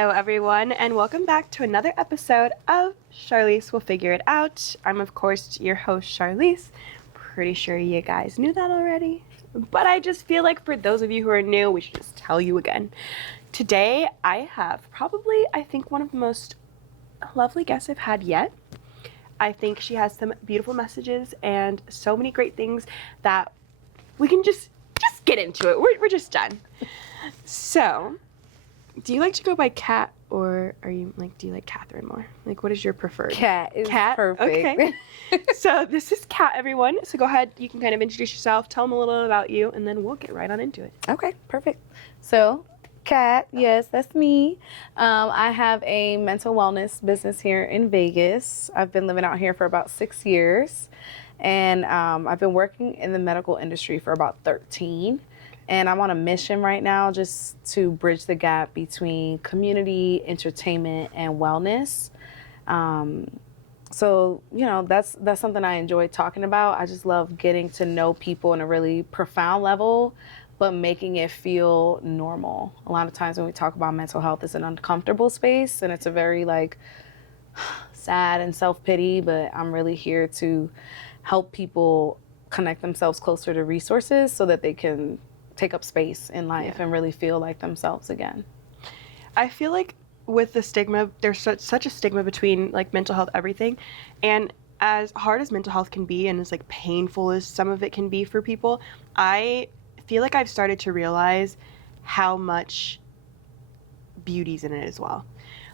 Hello, everyone, and welcome back to another episode of Charlize Will Figure It Out. I'm, of course, your host, Charlize. Pretty sure you guys knew that already, but I just feel like for those of you who are new, we should just tell you again. Today, I have probably, I think, one of the most lovely guests I've had yet. I think she has some beautiful messages and so many great things that we can just get into it. We're just done. So, do you like to go by Kat, or are you do you like Catherine more? Like, what is your preferred? Kat is perfect. Okay. So this is Kat, everyone. So go ahead, you can kind of introduce yourself, tell them a little about you, and then we'll get right on into it. Okay, perfect. So, Kat, yes, that's me. I have a mental wellness business here in Vegas. I've been living out here for about 6 years, and I've been working in the medical industry for about 13. And I'm on a mission right now just to bridge the gap between community, entertainment, and wellness. So, you know, that's something I enjoy talking about. I just love getting to know people in a really profound level, but making it feel normal. A lot of times when we talk about mental health, it's an uncomfortable space, and it's a very sad and self-pity, but I'm really here to help people connect themselves closer to resources so that they can take up space in life and really feel like themselves again. I feel like with the stigma, there's such a stigma between mental health, everything, and as hard as mental health can be and as painful as some of it can be for people, I feel like I've started to realize how much beauty's in it as well.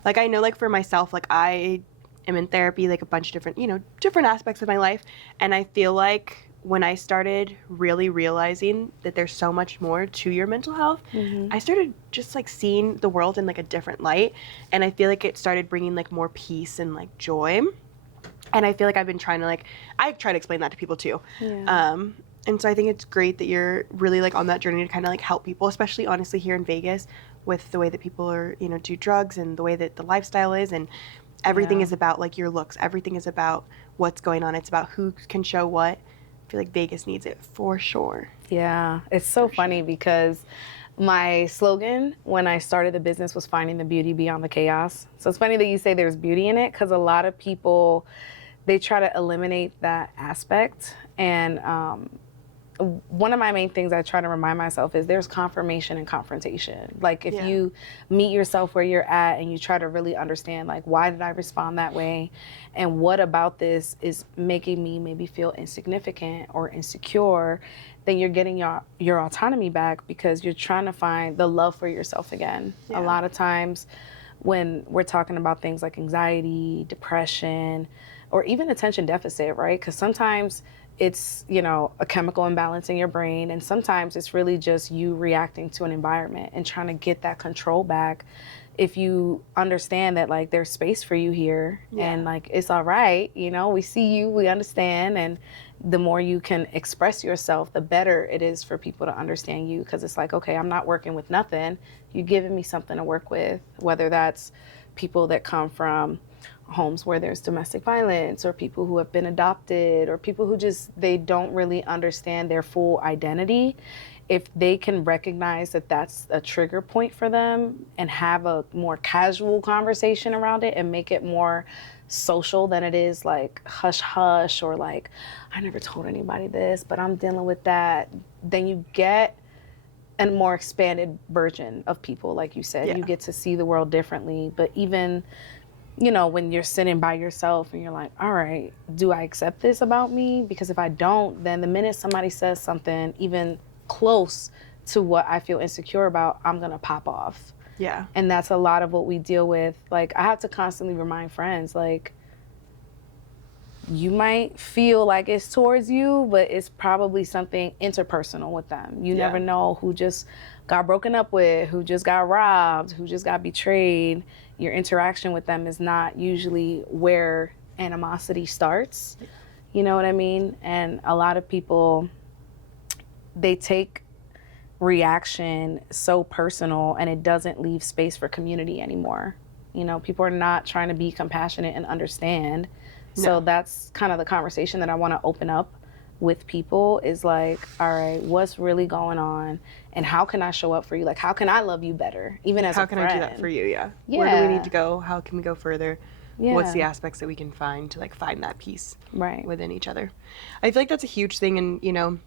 I know for myself, I am in therapy, a bunch of different, different aspects of my life, and I feel like when I started really realizing that there's so much more to your mental health, I started just seeing the world in a different light, and I feel like it started bringing more peace and joy, and I feel like I've been trying to I try to explain that to people too. And so I think it's great that you're really on that journey to kind of help people, especially honestly here in Vegas with the way that people are, do drugs and the way that the lifestyle is, and everything is about your looks, everything is about what's going on, it's about who can show what. I feel like Vegas needs it for sure. Yeah, it's so funny because my slogan when I started the business was finding the beauty beyond the chaos. So it's funny that you say there's beauty in it, because a lot of people, they try to eliminate that aspect. And one of my main things I try to remind myself is there's confirmation and confrontation. If you meet yourself where you're at and you try to really understand, why did I respond that way? And what about this is making me maybe feel insignificant or insecure, then you're getting your autonomy back because you're trying to find the love for yourself again. A lot of times when we're talking about things like anxiety, depression, or even attention deficit, right? Because sometimes it's, a chemical imbalance in your brain, and sometimes it's really just you reacting to an environment and trying to get that control back. If you understand that there's space for you here and it's all right, we see you, we understand, and the more you can express yourself, the better it is for people to understand you, because it's okay, I'm not working with nothing. You're giving me something to work with, whether that's people that come from homes where there's domestic violence, or people who have been adopted, or people who they don't really understand their full identity. If they can recognize that that's a trigger point for them and have a more casual conversation around it and make it more social than it is hush hush, or I never told anybody this, but I'm dealing with that, then you get a more expanded version of people. Like you said, you get to see the world differently. But even when you're sitting by yourself and you're like, all right, do I accept this about me? Because if I don't, then the minute somebody says something even close to what I feel insecure about, I'm gonna pop off. Yeah. And that's a lot of what we deal with. I have to constantly remind friends, you might feel like it's towards you, but it's probably something interpersonal with them. You never know who just got broken up with, who just got robbed, who just got betrayed. Your interaction with them is not usually where animosity starts. You know what I mean? And a lot of people, they take reaction so personal, and it doesn't leave space for community anymore. People are not trying to be compassionate and understand. So that's kind of the conversation that I want to open up with people is like, all right, what's really going on, and how can I show up for you? Like, how can I love you better, even as a friend? How can I do that for you? Yeah. Yeah. Where do we need to go? How can we go further? Yeah. What's the aspects that we can find to like find that peace right within each other? I feel like that's a huge thing, and you know,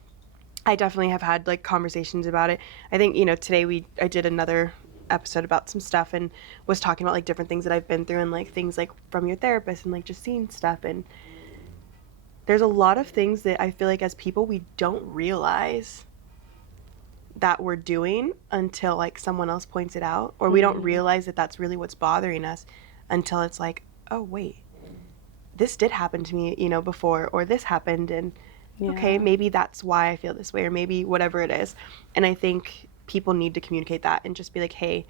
I definitely have had like conversations about it. I think, you know, today I did another episode about some stuff and was talking about like different things that I've been through and like things like from your therapist and like just seeing stuff. And there's a lot of things that I feel like as people we don't realize that we're doing until like someone else points it out, or we don't realize that that's really what's bothering us until it's like, oh wait, this did happen to me, you know, before, or this happened, and okay, maybe that's why I feel this way, or maybe whatever it is. And I think people need to communicate that and just be like, hey,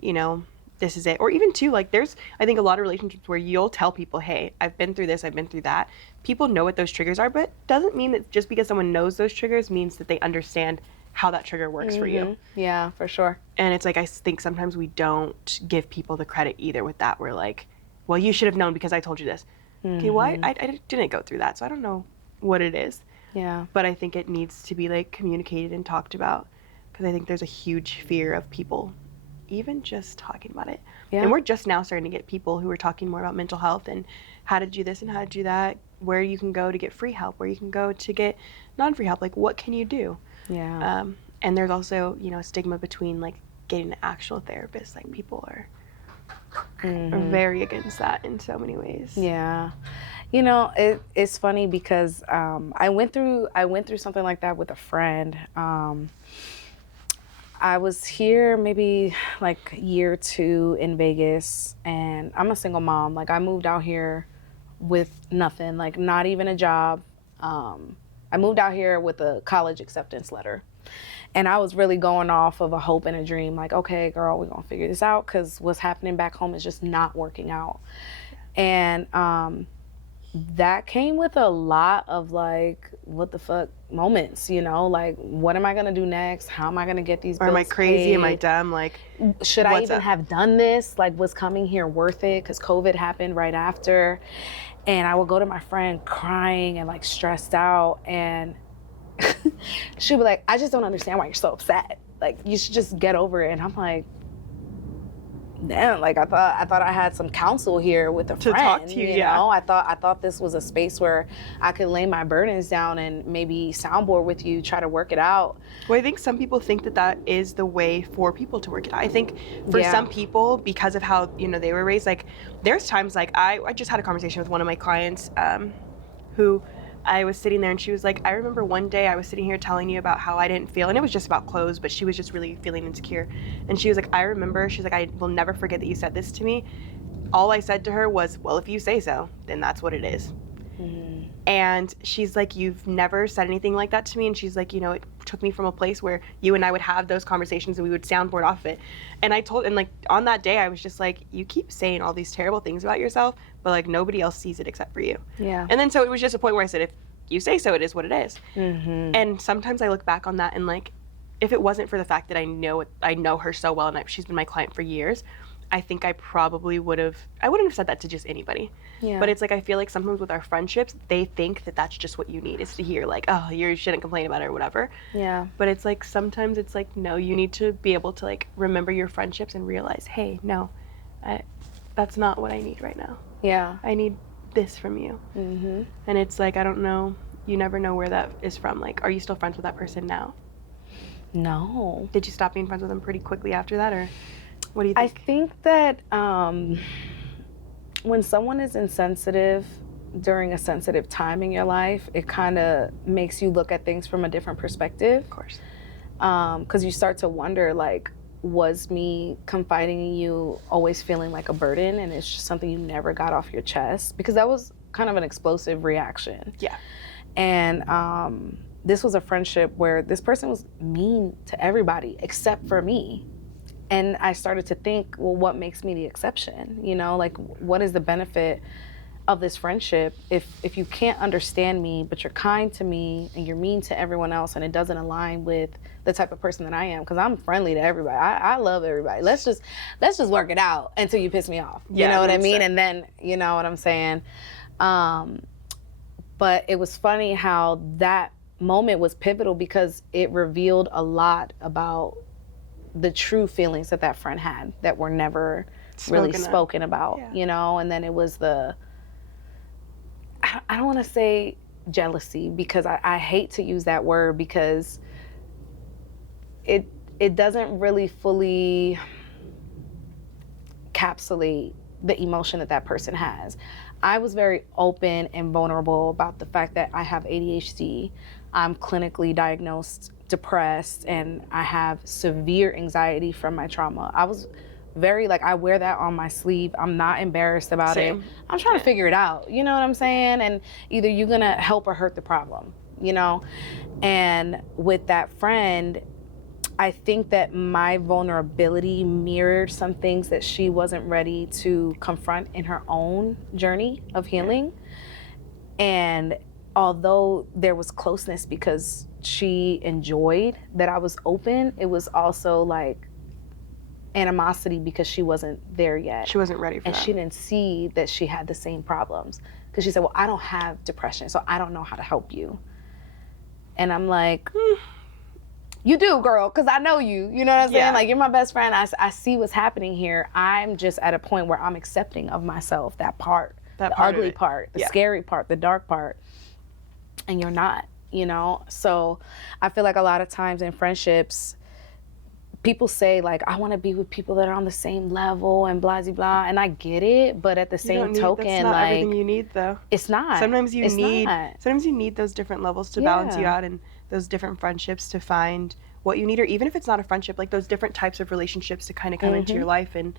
you know, this is it. Or even too, like there's, I think a lot of relationships where you'll tell people, hey, I've been through this, I've been through that. People know what those triggers are, but doesn't mean that just because someone knows those triggers means that they understand how that trigger works for you. Yeah, for sure. And it's like, I think sometimes we don't give people the credit either with that. We're like, well, you should have known because I told you this. Okay, well, I didn't go through that, so I don't know what it is. Yeah. But I think it needs to be like communicated and talked about, because I think there's a huge fear of people even just talking about it. Yeah. And we're just now starting to get people who are talking more about mental health and how to do this and how to do that, where you can go to get free help, where you can go to get non-free help, like what can you do? Yeah. And there's also, you know, a stigma between like getting an actual therapist. Like people are very against that in so many ways. Yeah. You know, it's funny because I went through something like that with a friend. I was here maybe like year 2 in Vegas, and I'm a single mom. Like I moved out here with nothing, like not even a job. I moved out here with a college acceptance letter. And I was really going off of a hope and a dream, like, okay, girl, we're gonna figure this out, because what's happening back home is just not working out. And that came with a lot of like, what the fuck moments, you know, like, what am I gonna do next? How am I gonna get these bills Or am I crazy? paid? Am I dumb? Like, should I even have done this? Like, was coming here worth it? Because COVID happened right after. And I would go to my friend crying and like stressed out, and she'd be like, I just don't understand why you're so upset. Like, you should just get over it. And I'm like, damn, like I thought I had some counsel here with a friend. To talk to you, you know? I thought this was a space where I could lay my burdens down and maybe soundboard with you, try to work it out. Well, I think some people think that that is the way for people to work it out. I think for some people, because of how, you know, they were raised, like there's times like I just had a conversation with one of my clients who I was sitting there and she was like, I remember one day I was sitting here telling you about how I didn't feel, and it was just about clothes, but she was just really feeling insecure. And she was like, I remember, she's like, I will never forget that you said this to me. All I said to her was, well, if you say so, then that's what it is. And she's like, you've never said anything like that to me. And she's like, you know, it took me from a place where you and I would have those conversations and we would soundboard off of it. And like on that day, I was just like, you keep saying all these terrible things about yourself, but like nobody else sees it except for you. Yeah. And then so it was just a point where I said, if you say so, it is what it is. And sometimes I look back on that and like, if it wasn't for the fact that I know her so well and she's been my client for years, I think I probably wouldn't have said that to just anybody. Yeah. But it's like, I feel like sometimes with our friendships, they think that that's just what you need, is to hear like, oh, you shouldn't complain about it or whatever. Yeah. But it's like, sometimes it's like, no, you need to be able to like remember your friendships and realize, hey, no, that's not what I need right now. Yeah. I need this from you. And it's like, I don't know, you never know where that is from. Like, are you still friends with that person now? No. Did you stop being friends with them pretty quickly after that, or what do you think? I think that when someone is insensitive during a sensitive time in your life, it kind of makes you look at things from a different perspective. Of course. Because you start to wonder, like, was me confiding in you always feeling like a burden, and it's just something you never got off your chest? Because that was kind of an explosive reaction. Yeah. And this was a friendship where this person was mean to everybody except for me. And I started to think, well, what makes me the exception? You know, like, what is the benefit of this friendship if you can't understand me, but you're kind to me and you're mean to everyone else, and it doesn't align with the type of person that I am? Because I'm friendly to everybody. I love everybody. Let's just work it out until you piss me off. You know what I mean? And then, you know what I'm saying? But it was funny how that moment was pivotal because it revealed a lot about the true feelings that that friend had that were never really spoken about, Yeah. you know? And then it was I don't want to say jealousy, because I hate to use that word, because it doesn't really fully encapsulate the emotion that that person has. I was very open and vulnerable about the fact that I have ADHD. I'm clinically diagnosed depressed, and I have severe anxiety from my trauma. I was very, like, I wear that on my sleeve. I'm not embarrassed about Same. it. I'm trying to figure it out. You know what I'm saying? And either you're going to help or hurt the problem, you know? And with that friend, I think that my vulnerability mirrored some things that she wasn't ready to confront in her own journey of healing. And although there was closeness because she enjoyed that I was open, it was also like animosity because she wasn't there yet. She wasn't ready for and that. She didn't see that she had the same problems. Because she said, well, I don't have depression, so I don't know how to help you. And I'm like, you do, girl, because I know you. You know what I'm saying? Like, you're my best friend. I see what's happening here. I'm just at a point where I'm accepting of myself, that part, the ugly part, the scary part, the dark part. And you're not, you know? So I feel like a lot of times in friendships, people say, like, I want to be with people that are on the same level and blah, blah, blah. And I get it. But at the same token, that's not like, everything you need, though. It's not. Sometimes you need those different levels to balance you out, and those different friendships to find what you need, or even if it's not a friendship, like those different types of relationships to kind of come into your life and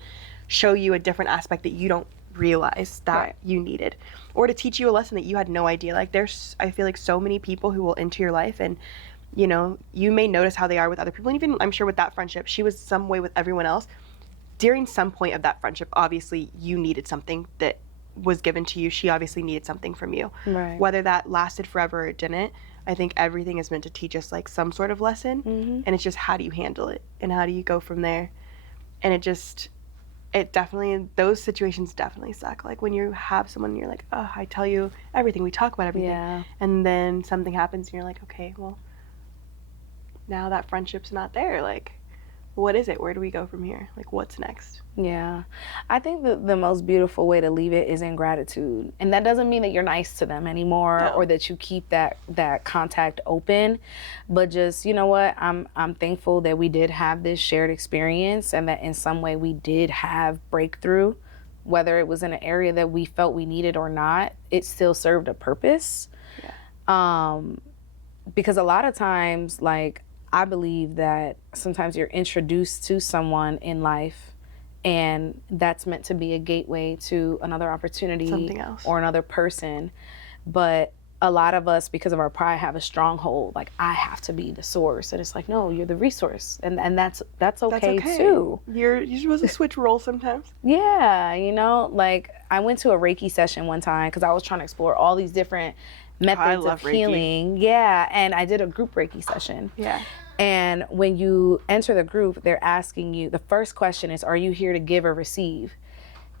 show you a different aspect that you don't realize that you needed, or to teach you a lesson that you had no idea. Like, I feel like so many people who will enter your life, and you know, you may notice how they are with other people, and even I'm sure with that friendship, she was some way with everyone else. During some point of that friendship, obviously you needed something that was given to you. She obviously needed something from you. Right. Whether that lasted forever or it didn't, I think everything is meant to teach us like some sort of lesson, and it's just how do you handle it and how do you go from there. And it definitely, those situations definitely suck. Like when you have someone and you're like, oh, I tell you everything, we talk about everything, and then something happens and you're like, okay, well, now that friendship's not there. Like, what is it? Where do we go from here? Like, what's next? Yeah. I think the most beautiful way to leave it is in gratitude. And that doesn't mean that you're nice to them anymore or that you keep that contact open, but just, you know what, I'm thankful that we did have this shared experience and that in some way we did have breakthrough, whether it was in an area that we felt we needed or not, it still served a purpose. Yeah. Because a lot of times, like, I believe that sometimes you're introduced to someone in life and that's meant to be a gateway to another opportunity, something else, or another person. But a lot of us, because of our pride, have a stronghold. Like, I have to be the source. And it's like, no, you're the resource. And that's okay too. You're supposed to switch roles sometimes. Yeah, you know, like I went to a Reiki session one time because I was trying to explore all these different methods of healing. Yeah, and I did a group Reiki session. Yeah. And when you enter the group, they're asking you, the first question is, are you here to give or receive?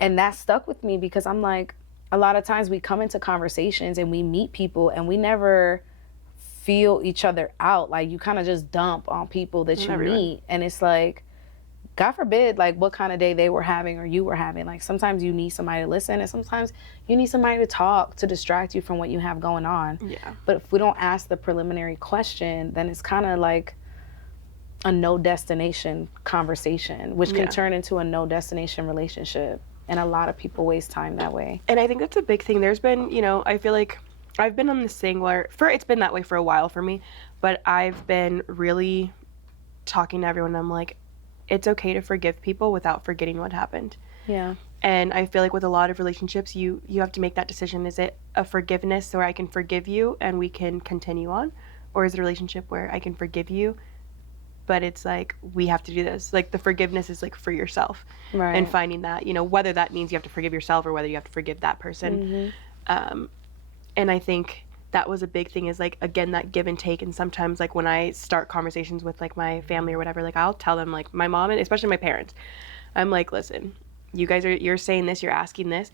And that stuck with me because I'm like, a lot of times we come into conversations and we meet people and we never feel each other out. Like, you kind of just dump on people that you meet. And it's like, God forbid, like, what kind of day they were having or you were having. Like, sometimes you need somebody to listen and sometimes you need somebody to talk to distract you from what you have going on. Yeah. But if we don't ask the preliminary question, then it's kind of like a no destination conversation, which can turn into a no destination relationship. And a lot of people waste time that way. And I think that's a big thing. There's been, you know, I feel like I've been on this thing where it's been that way for a while for me, but I've been really talking to everyone. I'm like, it's okay to forgive people without forgetting what happened. Yeah. And I feel like with a lot of relationships, you have to make that decision. Is it a forgiveness where I can forgive you and we can continue on? Or is it a relationship where I can forgive you, but it's like, we have to do this. Like, the forgiveness is like for yourself. Right. And finding that, you know, whether that means you have to forgive yourself or whether you have to forgive that person. And I think that was a big thing, is like, again, that give and take. And sometimes, like, when I start conversations with like my family or whatever, like, I'll tell them, like, my mom and especially my parents, I'm like, listen, you guys you're saying this, you're asking this,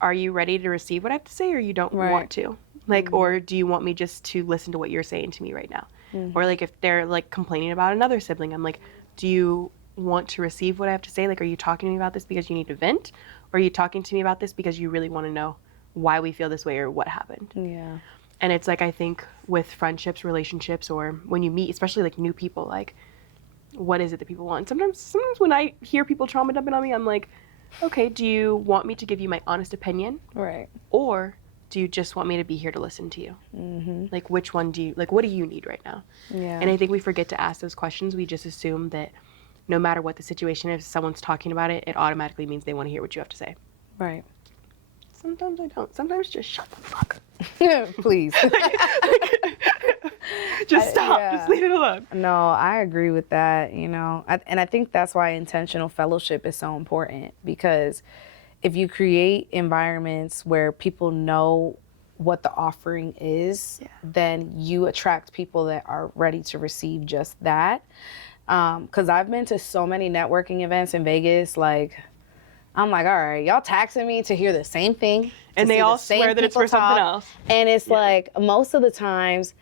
are you ready to receive what I have to say, or you don't want to? Like, or do you want me just to listen to what you're saying to me right now? Or like if they're like complaining about another sibling, I'm like, do you want to receive what I have to say? Like, are you talking to me about this because you need to vent? Or are you talking to me about this because you really want to know why we feel this way or what happened? Yeah. And it's like, I think with friendships, relationships, or when you meet, especially like new people, like, what is it that people want? Sometimes when I hear people trauma dumping on me, I'm like, okay, do you want me to give you my honest opinion? Right. Or do you just want me to be here to listen to you? Like, which one do you, like, what do you need right now? Yeah. And I think we forget to ask those questions. We just assume that no matter what the situation is, if someone's talking about it, it automatically means they want to hear what you have to say. Right. Sometimes I don't. Sometimes just shut the fuck up. Please. Just stop. Yeah. Just leave it alone. No, I agree with that, you know. And I think that's why intentional fellowship is so important, because if you create environments where people know what the offering is, then you attract people that are ready to receive just that. Because I've been to so many networking events in Vegas, like, I'm like, all right, y'all taxing me to hear the same thing. And they all swear that it's for something else. And it's like, most of the times,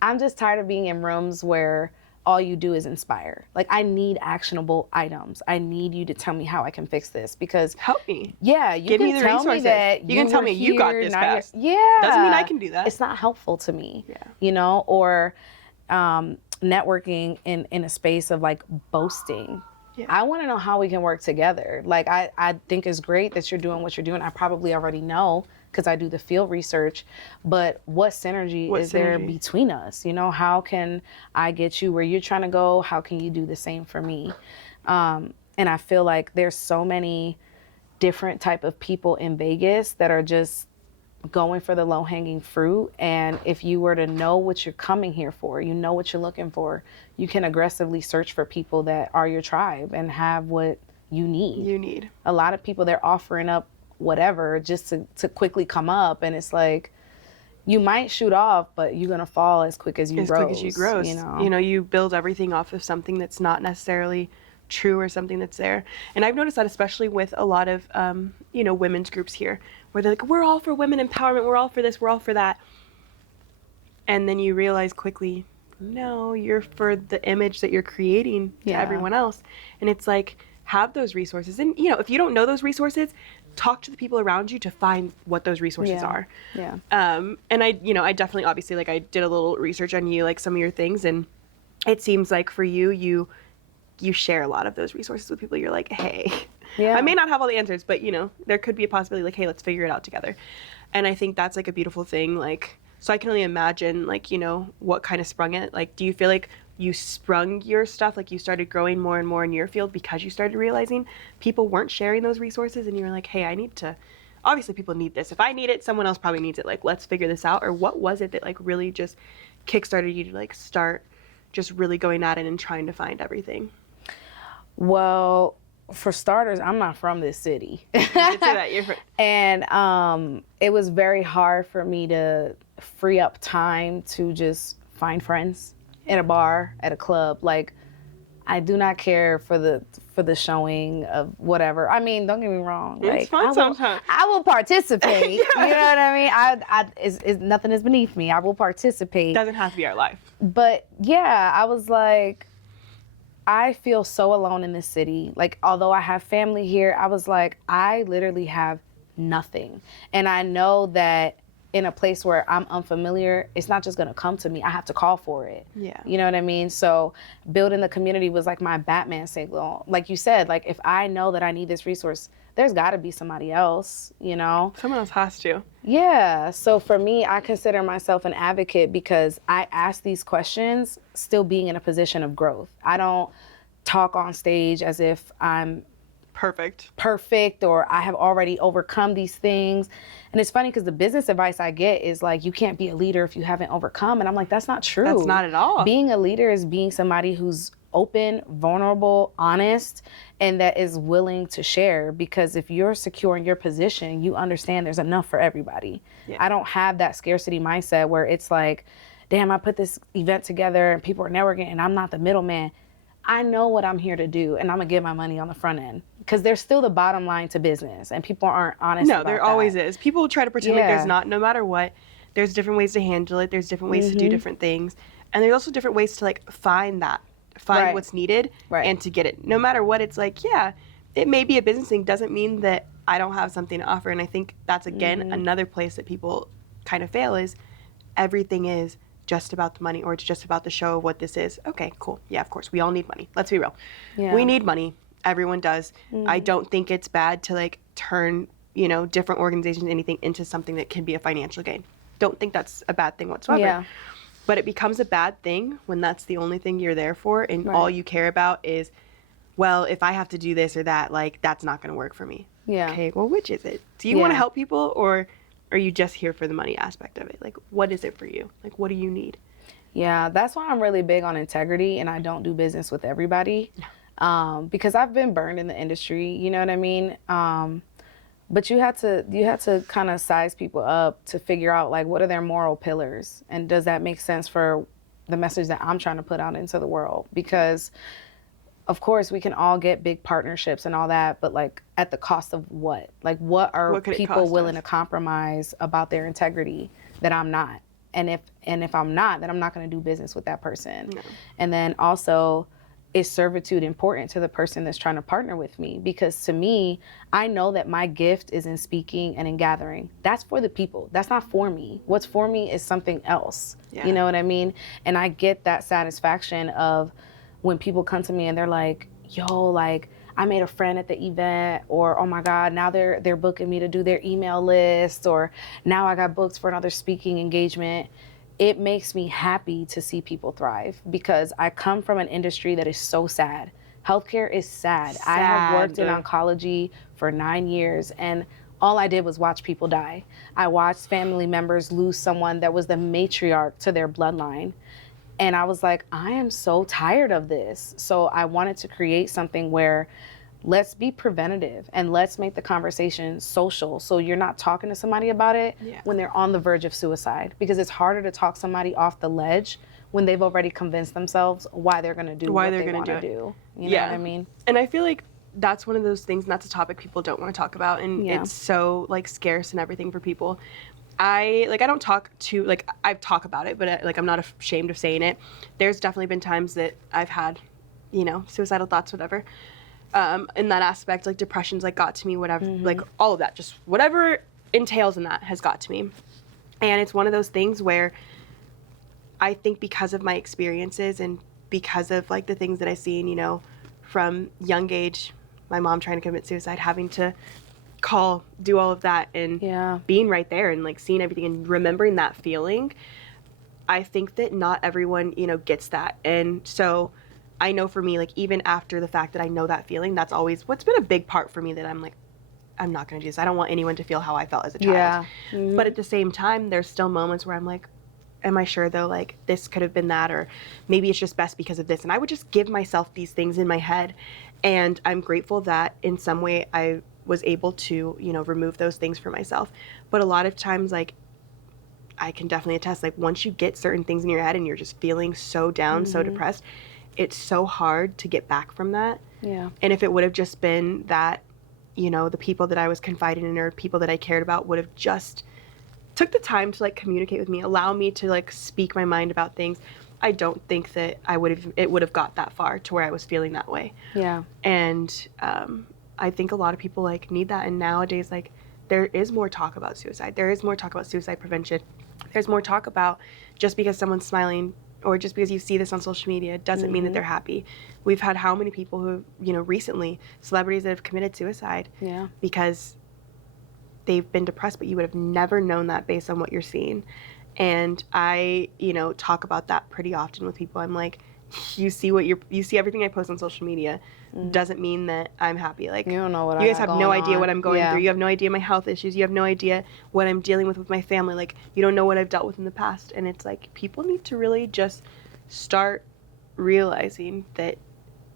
I'm just tired of being in rooms where all you do is inspire. Like, I need actionable items. I need you to tell me how I can fix this, because help me. Yeah, you Give can me the tell resources. me that you can tell me you got this fast. Yeah, doesn't mean I can do that. It's not helpful to me. Yeah, you know, or networking in a space of like boasting. Yeah. I want to know how we can work together. Like, I think it's great that you're doing what you're doing. I probably already know, because I do the field research, but what synergy is there between us? You know, how can I get you where you're trying to go? How can you do the same for me? And I feel like there's so many different type of people in Vegas that are just going for the low-hanging fruit. And if you were to know what you're coming here for, you know what you're looking for, you can aggressively search for people that are your tribe and have what you need. A lot of people, they're offering up whatever just to quickly come up, and it's like, you might shoot off, but you're gonna fall as quick as you grow. You know, you build everything off of something that's not necessarily true, or something that's there. And I've noticed that especially with a lot of you know, women's groups here, where they're like, we're all for women empowerment, we're all for this, we're all for that, and then you realize quickly, no, you're for the image that you're creating to everyone else. And it's like, have those resources, and you know, if you don't know those resources, talk to the people around you to find what those resources are. And I, you know, I definitely, obviously, like, I did a little research on you, like some of your things, and it seems like for you, you share a lot of those resources with people. You're like, hey, I may not have all the answers, but you know, there could be a possibility, like, hey, let's figure it out together. And I think that's like a beautiful thing. Like, so I can only imagine, like, you know, what kind of sprung it. Like, do you feel like you sprung your stuff, like you started growing more and more in your field because you started realizing people weren't sharing those resources, and you were like, hey, I need to, obviously people need this. If I need it, someone else probably needs it. Like, let's figure this out. Or what was it that like really just kickstarted you to like start just really going at it and trying to find everything? Well, for starters, I'm not from this city. You can say that. You're from- And it was very hard for me to free up time to just find friends in a bar, at a club. Like, I do not care for the showing of whatever. I mean, don't get me wrong. It's like, fun sometimes. I will participate. You know what I mean? Nothing is beneath me. I will participate. Doesn't have to be our life. But yeah, I was like, I feel so alone in this city. Like, although I have family here, I was like, I literally have nothing. And I know that in a place where I'm unfamiliar, it's not just gonna come to me. I have to call for it. Yeah. You know what I mean? So building the community was like my Batman signal. Like you said, like, if I know that I need this resource, there's gotta be somebody else, you know? Someone else has to. Yeah, so for me, I consider myself an advocate because I ask these questions still being in a position of growth. I don't talk on stage as if I'm perfect or I have already overcome these things. And it's funny because the business advice I get is like, you can't be a leader if you haven't overcome. And I'm like, that's not true. That's not at all. Being a leader is being somebody who's open, vulnerable, honest, and that is willing to share. Because if you're secure in your position, you understand there's enough for everybody. Yeah. I don't have that scarcity mindset where it's like, damn, I put this event together and people are networking and I'm not the middleman. I know what I'm here to do, and I'm gonna get my money on the front end. because there's still the bottom line to business, and people aren't honest No, about there that. always is. People try to pretend like there's Yeah. not, no matter what. There's different ways to handle it. There's different ways to do different things. And there's also different ways to like find Right. what's needed Right. and to get it. No matter what, it's like, yeah, it may be a business thing, doesn't mean that I don't have something to offer. And I think that's again another place that people kind of fail is everything is just about the money, or it's just about the show of what this is. Okay, cool. Yeah, of course. We all need money. Let's be real. Yeah. We need money. Everyone does. I don't think it's bad to like turn, you know, different organizations, anything into something that can be a financial gain. Don't think that's a bad thing whatsoever. Yeah. But it becomes a bad thing when that's the only thing you're there for, and all you care about is, well, if I have to do this or that, like that's not going to work for me. Yeah. Okay, well, which is it? Do you want to help people, or are you just here for the money aspect of it? Like, what is it for you? Like, what do you need? Yeah, that's why I'm really big on integrity, and I don't do business with everybody, because I've been burned in the industry. You know what I mean? But you had to kind of size people up to figure out like what are their moral pillars, and does that make sense for the message that I'm trying to put out into the world? Because of course we can all get big partnerships and all that, but like at the cost of what? Like what are What could it people cost willing us? to compromise about their integrity that I'm not? And if I'm not, then I'm not going to do business with that person. No. And then also, is servitude important to the person that's trying to partner with me? Because to me, I know that my gift is in speaking and in gathering. That's for the people. That's not for me. What's for me is something else. Yeah. You know what I mean? And I get that satisfaction of when people come to me and they're like, yo, like, I made a friend at the event, or oh my God, now they're booking me to do their email list, or now I got booked for another speaking engagement. It makes me happy to see people thrive, because I come from an industry that is so sad. Healthcare is sad. I have worked in oncology for 9 years, and all I did was watch people die. I watched family members lose someone that was the matriarch to their bloodline. And I was like, I am so tired of this. So I wanted to create something where let's be preventative and let's make the conversation social. So you're not talking to somebody about it when they're on the verge of suicide, because it's harder to talk somebody off the ledge when they've already convinced themselves why they're going to do what they want to do. You know what I mean? And I feel like that's one of those things, and that's a topic people don't want to talk about, and it's so like scarce and everything for people. I don't talk to, like, I talk about it, but like I'm not ashamed of saying it. There's definitely been times that I've had, you know, suicidal thoughts, whatever. In that aspect, like depressions, like got to me, whatever, like all of that, just whatever entails in that has got to me. And it's one of those things where I think because of my experiences and because of like the things that I've seen, you know, from young age, my mom trying to commit suicide, having to do all of that, and being right there and like seeing everything and remembering that feeling, I think that not everyone, you know, gets that. And so I know for me, like even after the fact that I know that feeling, that's always what's been a big part for me, that I'm like, I'm not going to do this. I don't want anyone to feel how I felt as a child. But at the same time, there's still moments where I'm like, am I sure though, like this could have been that, or maybe it's just best because of this. And I would just give myself these things in my head. And I'm grateful that in some way I was able to, you know, remove those things for myself. But a lot of times, like, I can definitely attest, like once you get certain things in your head and you're just feeling so down, so depressed, it's so hard to get back from that. Yeah. And if it would have just been that, you know, the people that I was confiding in or people that I cared about would have just took the time to like communicate with me, allow me to like speak my mind about things, I don't think that it would have got that far to where I was feeling that way. Yeah. And I think a lot of people like need that. And nowadays, like there is more talk about suicide. There is more talk about suicide prevention. There's more talk about just because someone's smiling or just because you see this on social media doesn't mean that they're happy. We've had how many people who, you know, recently, celebrities that have committed suicide because they've been depressed, but you would have never known that based on what you're seeing. And I, you know, talk about that pretty often with people. I'm like, you see everything I post on social media doesn't mean that I'm happy. Like, you don't know what you guys have no idea what I'm going through. You have no idea my health issues. You have no idea what I'm dealing with my family. Like, you don't know what I've dealt with in the past. And it's like, people need to really just start realizing that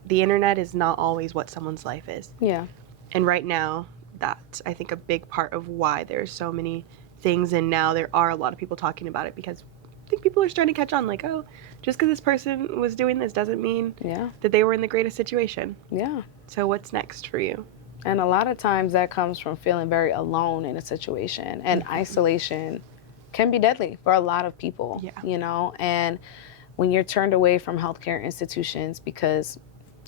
the internet is not always what someone's life is. Yeah. And right now, that's, I think, a big part of why there's so many things. And now there are a lot of people talking about it, because I think people are starting to catch on, like, oh, just because this person was doing this doesn't mean that they were in the greatest situation. Yeah. So what's next for you? And a lot of times that comes from feeling very alone in a situation. And isolation can be deadly for a lot of people, Yeah. you know? And when you're turned away from healthcare institutions because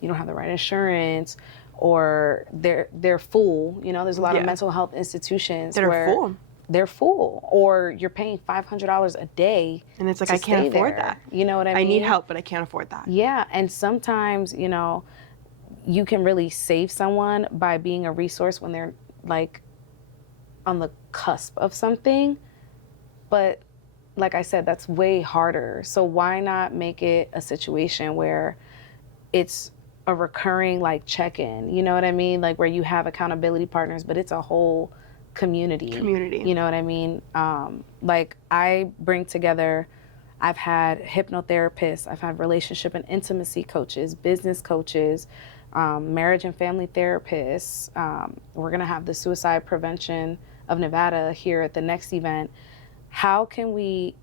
you don't have the right insurance or they're full, you know, there's a lot of Yeah. mental health institutions That are where full. they're full, or you're paying $500 a day. And it's like, to I can't stay afford there. that. You know what I mean? I need help, but I can't afford that. Yeah, and sometimes, you know, you can really save someone by being a resource when they're like on the cusp of something. But like I said, that's way harder. So why not make it a situation where it's a recurring like check-in, you know what I mean? Like where you have accountability partners, but it's a whole community. You know what I mean? Like I bring together, I've had hypnotherapists, I've had relationship and intimacy coaches, business coaches, marriage and family therapists. We're gonna have the Suicide Prevention of Nevada here at the next event. How can we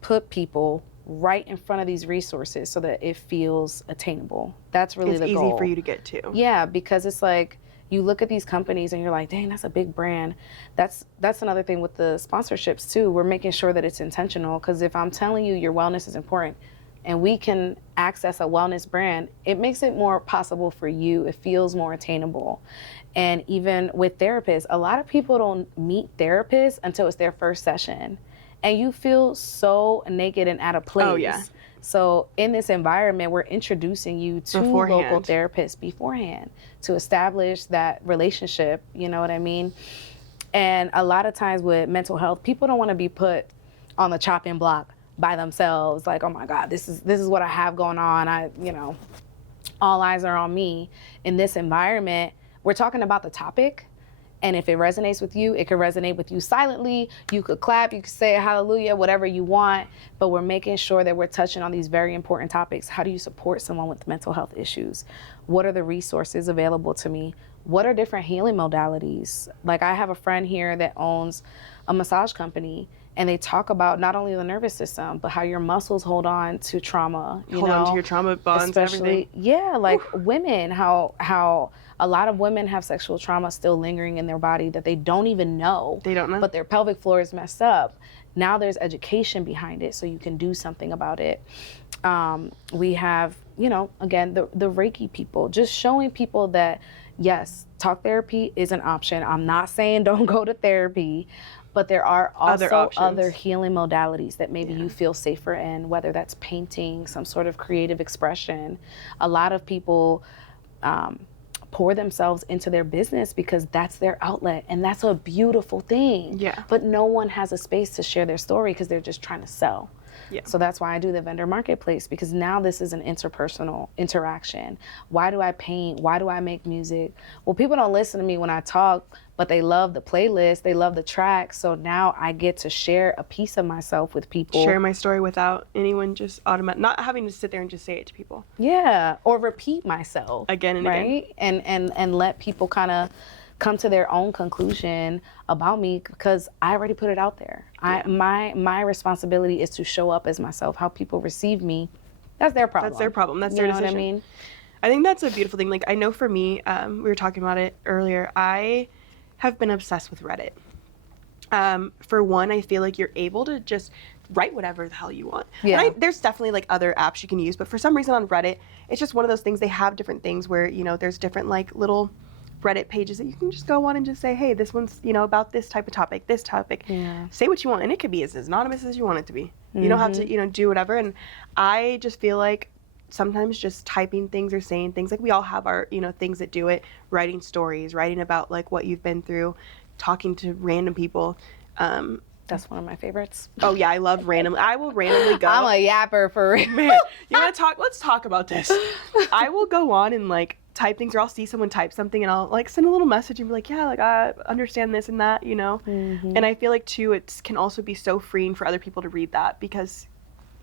put people right in front of these resources so that it feels attainable? That's really the goal. It's easy for you to get to. Yeah, because it's like you look at these companies and you're like, dang, that's a big brand. That's another thing with the sponsorships too. We're making sure that it's intentional, because if I'm telling you your wellness is important and we can access a wellness brand, it makes it more possible for you. It feels more attainable. And even with therapists, a lot of people don't meet therapists until it's their first session. And you feel so naked and out of place. Oh, yeah. So in this environment, we're introducing you to local therapists beforehand to establish that relationship, you know what I mean? And a lot of times with mental health, people don't want to be put on the chopping block by themselves. Like, oh my God, this is what I have going on. All eyes are on me. In this environment, we're talking about the topic. And if it resonates with you, it could resonate with you silently. You could clap, you could say hallelujah, whatever you want. But we're making sure that we're touching on these very important topics. How do you support someone with mental health issues? What are the resources available to me? What are different healing modalities? Like I have a friend here that owns a massage company, and they talk about not only the nervous system, but how your muscles hold on to trauma. Hold on to your trauma bonds, especially, everything. Yeah, like women, how a lot of women have sexual trauma still lingering in their body that they don't even know. They don't know. But their pelvic floor is messed up. Now there's education behind it, so you can do something about it. We have, again, the Reiki people, just showing people that, yes, talk therapy is an option. I'm not saying don't go to therapy, but there are also other healing modalities that maybe you feel safer in, whether that's painting, some sort of creative expression. A lot of people pour themselves into their business because that's their outlet, and that's a beautiful thing. Yeah. But no one has a space to share their story because they're just trying to sell. Yeah. So that's why I do the vendor marketplace, because now this is an interpersonal interaction. Why do I paint? Why do I make music? Well, people don't listen to me when I talk, but they love the playlist, they love the track. So now I get to share a piece of myself with people. Share my story without anyone just not having to sit there and just say it to people. Yeah, or repeat myself. Again and again. And let people kind of come to their own conclusion about me, because I already put it out there. Yeah. My responsibility is to show up as myself. How people receive me, that's their problem. That's their problem. That's their decision. You know what I mean? I think that's a beautiful thing. Like, I know for me, we were talking about it earlier, I have been obsessed with Reddit. For one, I feel like you're able to just write whatever the hell you want. Yeah. And there's definitely like other apps you can use, but for some reason on Reddit, it's just one of those things. They have different things where, there's different like little Reddit pages that you can just go on and just say, hey, this one's, about this type of topic, this topic. Yeah. Say what you want. And it could be as anonymous as you want it to be. You don't have to, do whatever. And I just feel like sometimes just typing things or saying things, like we all have our, things that do it, writing stories, writing about like what you've been through, talking to random people. That's one of my favorites. Oh yeah, I love I will randomly go. I'm a yapper for real. Man, you want to talk? Let's talk about this. I will go on and like type things, or I'll see someone type something and I'll like send a little message and be like, yeah, like I understand this and that, And I feel like too, it can also be so freeing for other people to read that, because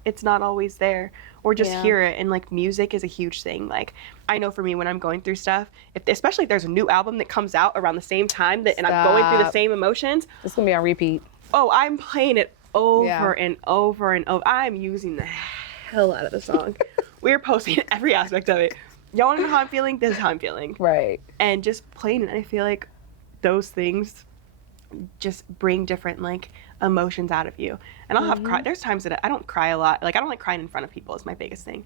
it's not always there, or just hear it. And like music is a huge thing. Like I know for me, when I'm going through stuff, especially if there's a new album that comes out around the same time and I'm going through the same emotions, it's gonna be on repeat. Oh, I'm playing it over and over and over. I'm using the hell out of the song. We're posting every aspect of it. y'all want to know how I'm feeling? This is how I'm feeling. Right. And just plain, and I feel like those things just bring different like emotions out of you. And I'll have cry. There's times that I don't cry a lot. Like I don't like crying in front of people. Is my biggest thing.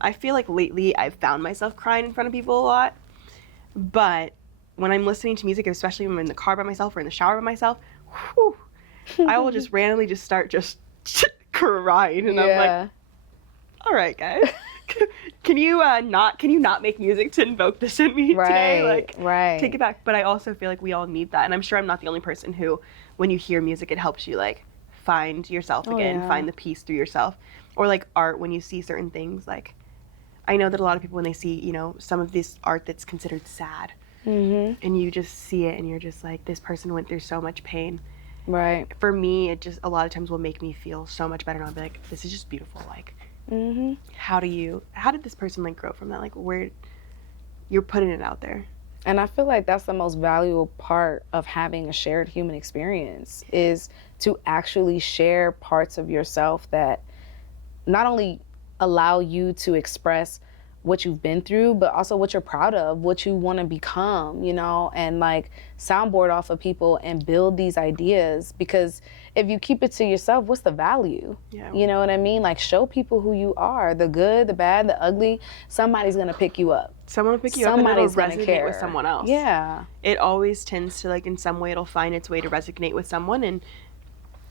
I feel like lately I've found myself crying in front of people a lot. But when I'm listening to music, especially when I'm in the car by myself or in the shower by myself, whew, I will just randomly just start just crying, and I'm like, all right, guys. Can you not make music to invoke this in me today? Like, take it back. But I also feel like we all need that, and I'm sure I'm not the only person who, when you hear music, it helps you like find yourself again, find the peace through yourself, or like art when you see certain things. Like, I know that a lot of people when they see some of this art that's considered sad, and you just see it and you're just like, this person went through so much pain. Right. For me, it just a lot of times will make me feel so much better, and I'll be like, this is just beautiful. Like. How did this person like grow from that? Like where you're putting it out there. And I feel like that's the most valuable part of having a shared human experience is to actually share parts of yourself that not only allow you to express what you've been through, but also what you're proud of, what you want to become, and like soundboard off of people and build these ideas. Because if you keep it to yourself, what's the value? Yeah. You know what I mean? Like show people who you are, the good, the bad, the ugly. Somebody's going to pick you up. Someone will pick you up and it'll resonate care. with someone else. Yeah. It always tends to like in some way it'll find its way to resonate with someone, and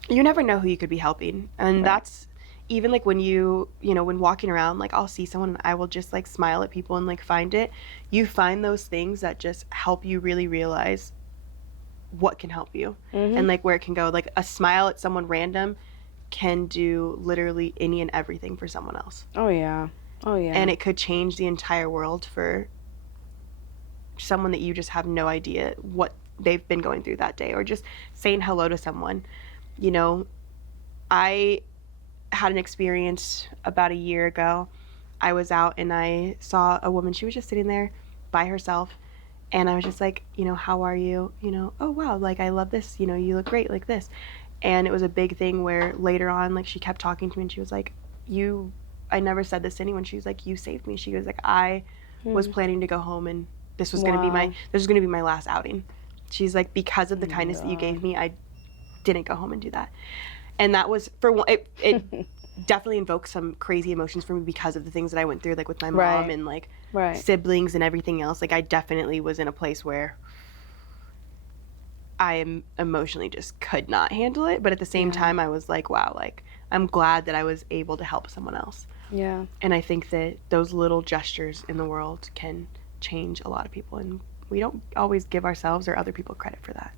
you never know who you could be helping. And that's even like when when walking around, like I'll see someone and I will just like smile at people and like find it. You find those things that just help you really realize what can help you and like where it can go. Like a smile at someone random can do literally any and everything for someone else. Oh yeah. And it could change the entire world for someone that you just have no idea what they've been going through that day, or just saying hello to someone. I had an experience about a year ago. I was out and I saw a woman. She was just sitting there by herself, and I was just like, how are you? Oh wow, like I love this. You look great like this. And it was a big thing where later on, like she kept talking to me and she was like, I never said this to anyone. She was like, you saved me. She was like, I was planning to go home and this was gonna be my last outing. She's like, because of the kindness that you gave me, I didn't go home and do that. And that was for one, it definitely invoked some crazy emotions for me because of the things that I went through, like with my mom and like siblings and everything else. Like I definitely was in a place where I emotionally just could not handle it. But at the same time, I was like, wow, like I'm glad that I was able to help someone else. Yeah. And I think that those little gestures in the world can change a lot of people, and we don't always give ourselves or other people credit for that.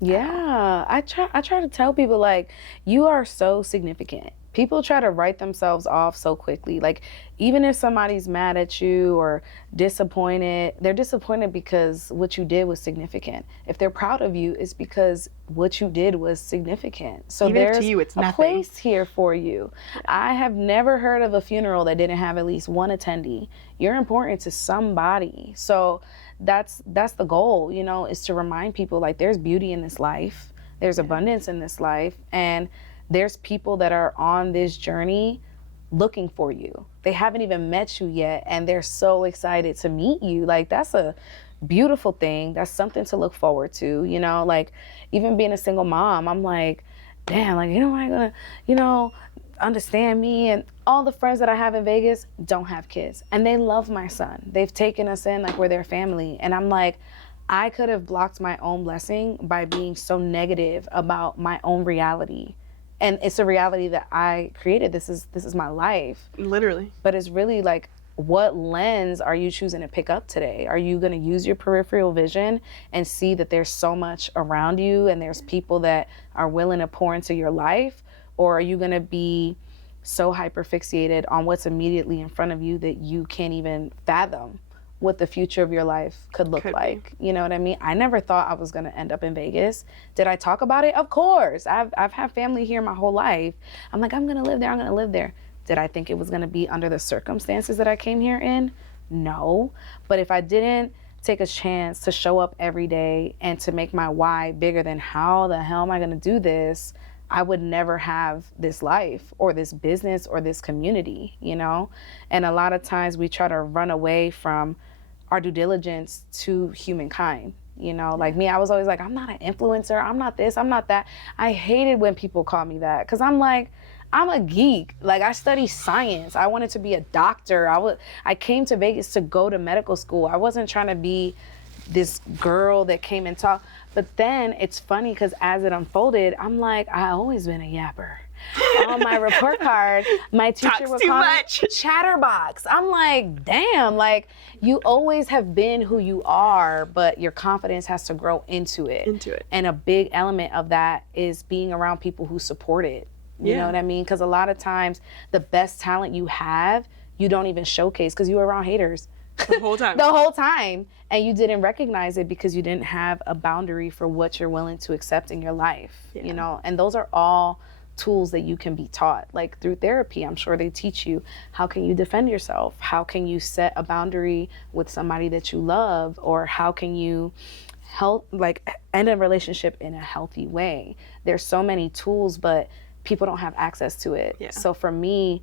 Yeah, I try to tell people, like, you are so significant. People try to write themselves off so quickly. Like, even if somebody's mad at you or disappointed, they're disappointed because what you did was significant. If they're proud of you, it's because what you did was significant. So even there's if to you, it's a nothing. place here for you. I have never heard of a funeral that didn't have at least one attendee. You're important to somebody. So that's the goal, is to remind people, like, there's beauty in this life. There's abundance in this life. And there's people that are on this journey looking for you. They haven't even met you yet, and they're so excited to meet you. Like, that's a beautiful thing. That's something to look forward to, like even being a single mom, I'm like, damn, like, I gonna, understand me. And all the friends that I have in Vegas don't have kids, and they love my son. They've taken us in like we're their family. And I'm like, I could have blocked my own blessing by being so negative about my own reality. And it's a reality that I created. This is my life. Literally. But it's really like, what lens are you choosing to pick up today? Are you going to use your peripheral vision and see that there's so much around you and there's people that are willing to pour into your life? Or are you going to be so hyperfixated on what's immediately in front of you that you can't even fathom what the future of your life could look like? You know what I mean? I never thought I was going to end up in Vegas. Did I talk about it? Of course. I've had family here my whole life. I'm like, I'm going to live there. I'm going to live there. Did I think it was going to be under the circumstances that I came here in? No. But if I didn't take a chance to show up every day and to make my why bigger than how the hell am I going to do this, I would never have this life or this business or this community, you know? And a lot of times we try to run away from our due diligence to humankind. You know, like me, I was always like, I'm not an influencer. I'm not this, I'm not that. I hated when people call me that because I'm like, I'm a geek. Like, I study science. I wanted to be a doctor. I came to Vegas to go to medical school. I wasn't trying to be this girl that came and talked. But then it's funny because as it unfolded, I'm like, I always been a yapper. On my report card, my teacher would call me chatterbox. I'm like, damn, like you always have been who you are, but your confidence has to grow into it. And a big element of that is being around people who support it. You know what I mean? Because a lot of times the best talent you have, you don't even showcase because you were around haters. The whole time. The whole time. And you didn't recognize it because you didn't have a boundary for what you're willing to accept in your life, you know? And those are all tools that you can be taught. Like through therapy, I'm sure they teach you, how can you defend yourself? How can you set a boundary with somebody that you love? Or how can you end a relationship in a healthy way? There's so many tools, but people don't have access to it. Yeah. So for me,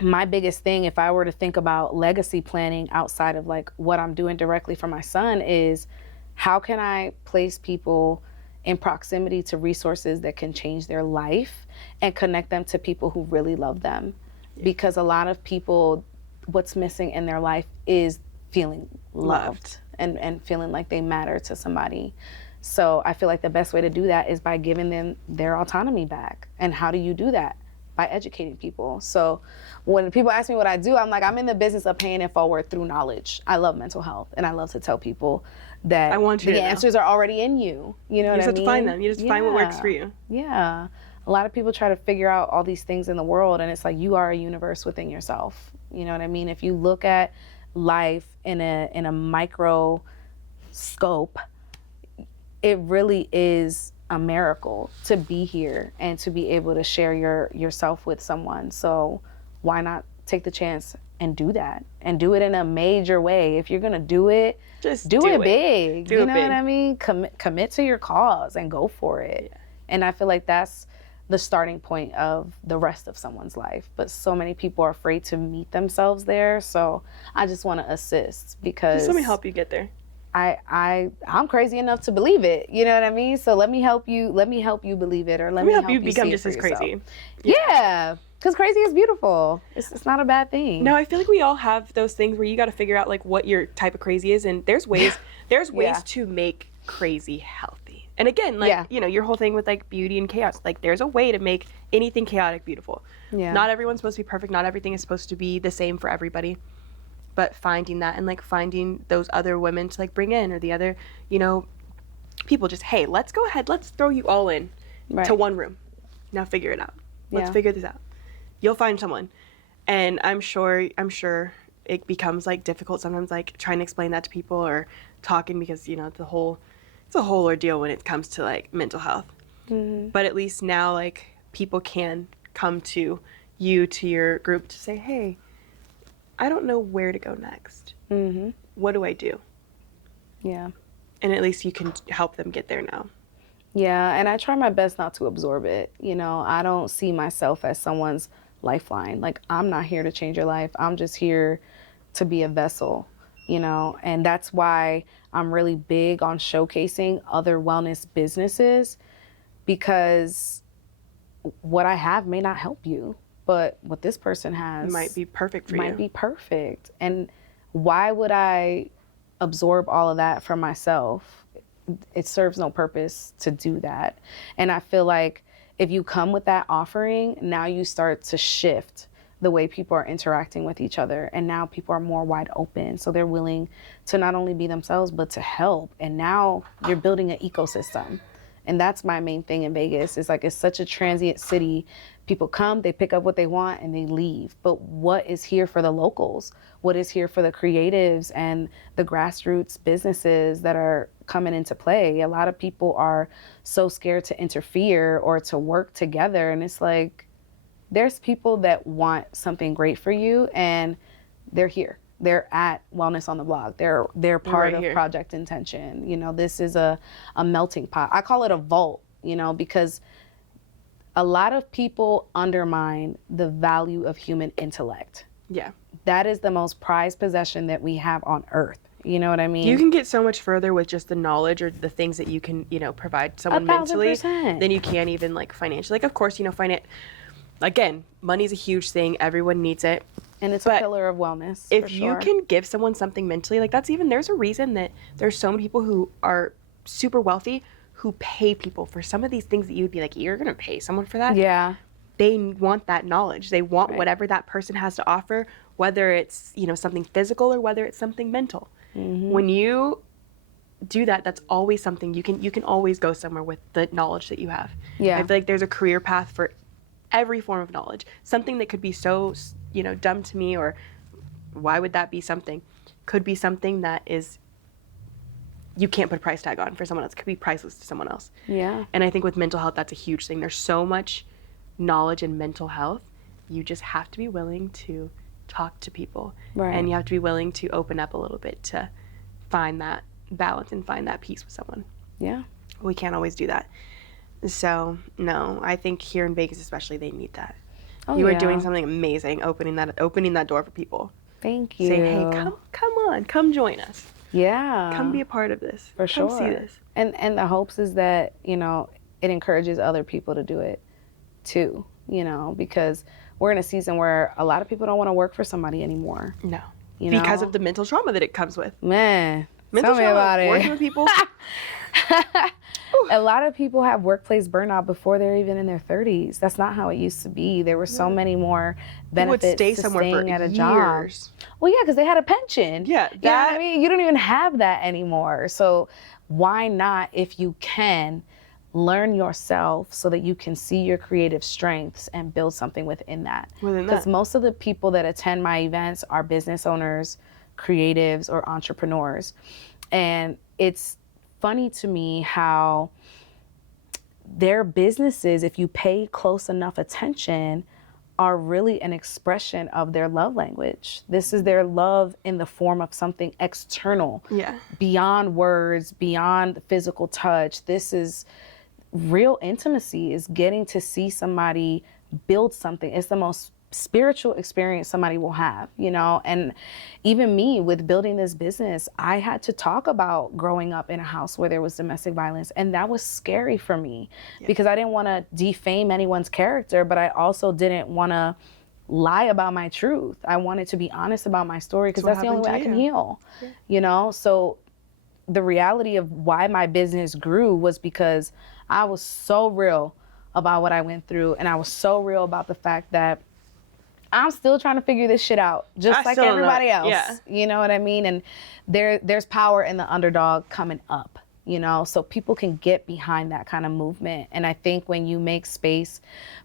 my biggest thing, if I were to think about legacy planning outside of like what I'm doing directly for my son, is how can I place people in proximity to resources that can change their life and connect them to people who really love them. Yeah. Because a lot of people, what's missing in their life is feeling loved. And feeling like they matter to somebody. So I feel like the best way to do that is by giving them their autonomy back. And how do you do that? By educating people. So when people ask me what I do, I'm like, I'm in the business of paying it forward through knowledge. I love mental health, and I love to tell people that the answers are already in you. You know what I mean? You just have to find them. You just find what works for you. Yeah. A lot of people try to figure out all these things in the world, and it's like you are a universe within yourself. You know what I mean? If you look at life in a micro scope, it really is a miracle to be here and to be able to share yourself with someone. So why not take the chance and do that, and do it in a major way? If you're gonna do it, just do it big. You know what I mean? Commit to your cause and go for it. Yeah. And I feel like that's the starting point of the rest of someone's life. But so many people are afraid to meet themselves there. So I just want to assist, because just let me help you get there. I'm crazy enough to believe it. You know what I mean? So let me help you believe it, or let me help you become just as crazy. Yeah. Because crazy is beautiful. It's not a bad thing. No, I feel like we all have those things where you got to figure out like what your type of crazy is, and there's ways to make crazy healthy. And again, like you know, your whole thing with like beauty and chaos, like there's a way to make anything chaotic beautiful. Yeah. Not everyone's supposed to be perfect. Not everything is supposed to be the same for everybody. But finding that, and like finding those other women to like bring in, or the other, you know, people, just, hey, let's go ahead, let's throw you all in to one room. Now figure it out. Let's figure this out. You'll find someone. And I'm sure it becomes like difficult sometimes, like trying to explain that to people or talking, because, you know, it's a whole ordeal when it comes to like mental health. Mm-hmm. But at least now, like, people can come to you, to your group, to say, hey, I don't know where to go next. Mm-hmm. What do I do? Yeah. And at least you can help them get there now. Yeah, and I try my best not to absorb it. You know, I don't see myself as someone's lifeline. Like, I'm not here to change your life. I'm just here to be a vessel, you know? And that's why I'm really big on showcasing other wellness businesses, because what I have may not help you, but what this person has might be perfect for you. Might be perfect. And why would I absorb all of that for myself? It serves no purpose to do that. And I feel like if you come with that offering, now you start to shift the way people are interacting with each other. And now people are more wide open. So they're willing to not only be themselves, but to help. And now you're building an ecosystem. And that's my main thing in Vegas. It's like, it's such a transient city. People come, they pick up what they want, and they leave. But what is here for the locals? What is here for the creatives and the grassroots businesses that are coming into play? A lot of people are so scared to interfere or to work together. And it's like, there's people that want something great for you, and they're here. They're at Wellness on the Block. They're part of Project Intention. You know, this is a melting pot. I call it a vault, you know, because a lot of people undermine the value of human intellect. Yeah. That is the most prized possession that we have on earth. You know what I mean? You can get so much further with just the knowledge or the things that you can, provide someone mentally 1,000%. than you can even like financially. Like, of course, again, money's a huge thing. Everyone needs it. And it's a pillar of wellness. If for you sure. can give someone something mentally, like there's a reason that there's so many people who are super wealthy who pay people for some of these things that you would be like, you're going to pay someone for that? Yeah. They want that knowledge. They want whatever that person has to offer, whether it's, something physical or whether it's something mental. Mm-hmm. When you do that, that's always something you can always go somewhere with the knowledge that you have. Yeah. I feel like there's a career path for every form of knowledge. Something that could be so, dumb to me, or why would that be something, could be something that is you can't put a price tag on for someone else. It could be priceless to someone else. Yeah. And I think with mental health, that's a huge thing. There's so much knowledge in mental health. You just have to be willing to talk to people. Right. And you have to be willing to open up a little bit to find that balance and find that peace with someone. Yeah. We can't always do that. So, no, I think here in Vegas especially, they need that. Oh, you are yeah. doing something amazing, opening that door for people. Thank you. Saying, hey, come on, come join us. Yeah. Come be a part of this. For sure. Come see this. And the hopes is that, it encourages other people to do it too, because we're in a season where a lot of people don't want to work for somebody anymore. No. Because of the mental trauma that it comes with. Man, mental tell me trauma, about it. Working with people. A lot of people have workplace burnout before they're even in their 30s. That's not how it used to be. There were so many more benefits would stay to somewhere staying for at a years. job. Well, yeah, because they had a pension. Yeah, You know what I mean? You don't even have that anymore. So why not, if you can, learn yourself so that you can see your creative strengths and build something within that. Because most of the people that attend my events are business owners, creatives, or entrepreneurs. And it's funny to me how their businesses, if you pay close enough attention, are really an expression of their love language. This is their love in the form of something external, beyond words, beyond physical touch. This is real intimacy, is getting to see somebody build something. It's the most spiritual experience somebody will have, and even me with building this business, I had to talk about growing up in a house where there was domestic violence, and that was scary for me because I didn't want to defame anyone's character, but I also didn't want to lie about my truth. I wanted to be honest about my story because that's the only way I can heal, so the reality of why my business grew was because I was so real about what I went through, and I was so real about the fact that I'm still trying to figure this shit out, just like everybody else. Yeah. You know what I mean? And there's power in the underdog coming up, so people can get behind that kind of movement. And I think when you make space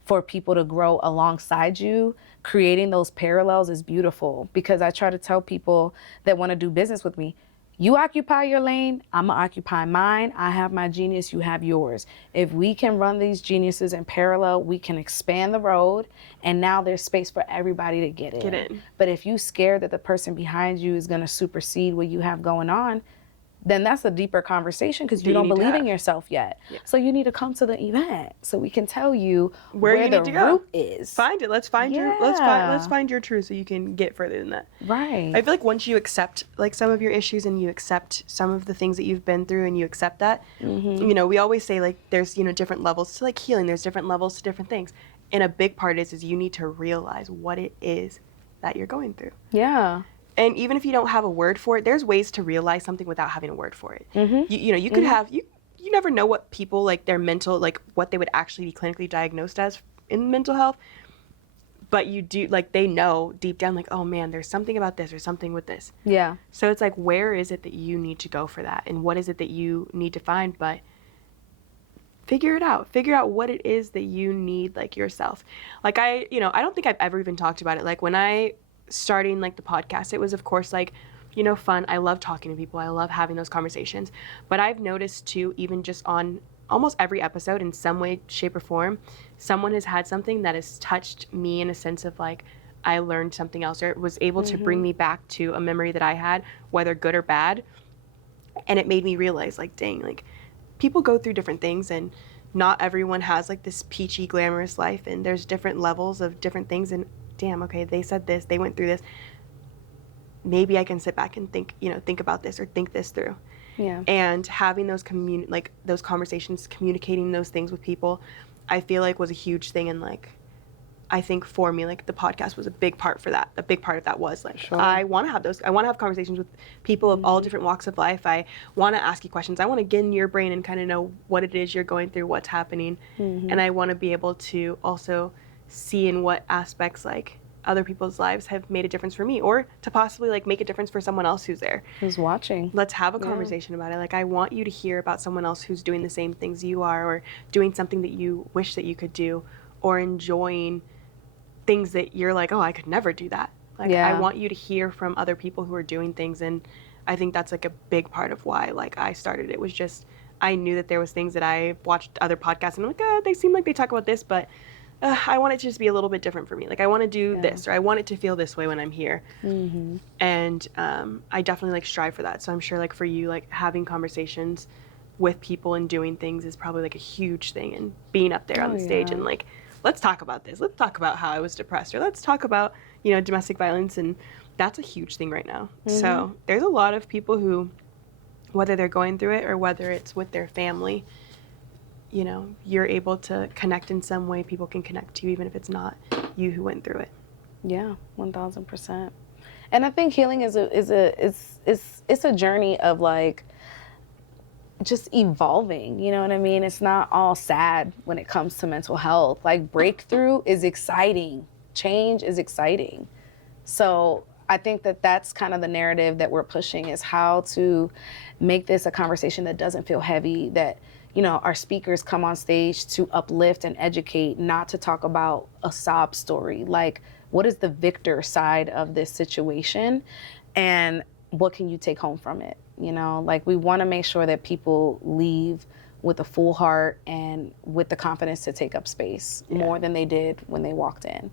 for people to grow alongside you, creating those parallels is beautiful, because I try to tell people that want to do business with me, you occupy your lane, I'm gonna occupy mine. I have my genius, you have yours. If we can run these geniuses in parallel, we can expand the road, and now there's space for everybody to get in. But if you scared that the person behind you is gonna supersede what you have going on, then that's a deeper conversation, because you don't believe in yourself yet. So you need to come to the event so we can tell you where the root is. Find it. Let's find let's find your truth so you can get further than that. Right. I feel like once you accept like some of your issues and you accept some of the things that you've been through and you accept that, we always say like there's different levels to like healing. There's different levels to different things. And a big part is you need to realize what it is that you're going through. Yeah. And even if you don't have a word for it, there's ways to realize something without having a word for it. You could have, you never know what people, like their mental, like what they would actually be clinically diagnosed as in mental health. But you do, like they know deep down, like, oh man, there's something about this or something with this. Yeah. So it's like, where is it that you need to go for that? And what is it that you need to find? But figure it out. Figure out what it is that you need, like yourself. Like I don't think I've ever even talked about it. Like when I starting like the podcast, it was of course like fun. I love talking to people, I love having those conversations, but I've noticed too, even just on almost every episode in some way, shape, or form, someone has had something that has touched me in a sense of like I learned something else, or it was able to bring me back to a memory that I had, whether good or bad, and it made me realize like, dang, like people go through different things, and not everyone has like this peachy, glamorous life, and there's different levels of different things. And damn, okay, they said this, they went through this. Maybe I can sit back and think about this or think this through. Yeah. And having those those conversations, communicating those things with people, I feel like was a huge thing. And like, I think for me, like the podcast was a big part for that. A big part of that was like, Sure. I want to have conversations with people of all different walks of life. I want to ask you questions. I want to get in your brain and kind of know what it is you're going through, what's happening. And I want to be able to also see in what aspects like other people's lives have made a difference for me, or to possibly like make a difference for someone else who's there. Who's watching. Let's have a conversation about it. Like, I want you to hear about someone else who's doing the same things you are, or doing something that you wish that you could do, or enjoying things that you're like, oh, I could never do that. Like, I want you to hear from other people who are doing things. And I think that's like a big part of why like I started. It was just, I knew that there was things that I watched other podcasts and I'm like, they seem like they talk about this, but I want it to just be a little bit different for me. Like, I want to do this, or I want it to feel this way when I'm here. And I definitely like strive for that. So I'm sure like for you, like having conversations with people and doing things is probably like a huge thing, and being up there on the stage and like, let's talk about this. Let's talk about how I was depressed, or let's talk about, domestic violence. And that's a huge thing right now. So there's a lot of people who, whether they're going through it or whether it's with their family, you're able to connect in some way. People can connect to you even if it's not you who went through it. Yeah, 1000%. And I think healing is a journey of like just evolving, you know what I mean? It's not all sad when it comes to mental health. Like, breakthrough is exciting. Change is exciting. So I think that that's kind of the narrative that we're pushing, is how to make this a conversation that doesn't feel heavy, that our speakers come on stage to uplift and educate, not to talk about a sob story. Like, what is the victor side of this situation, and what can you take home from it? Like, we want to make sure that people leave with a full heart and with the confidence to take up space more than they did when they walked in.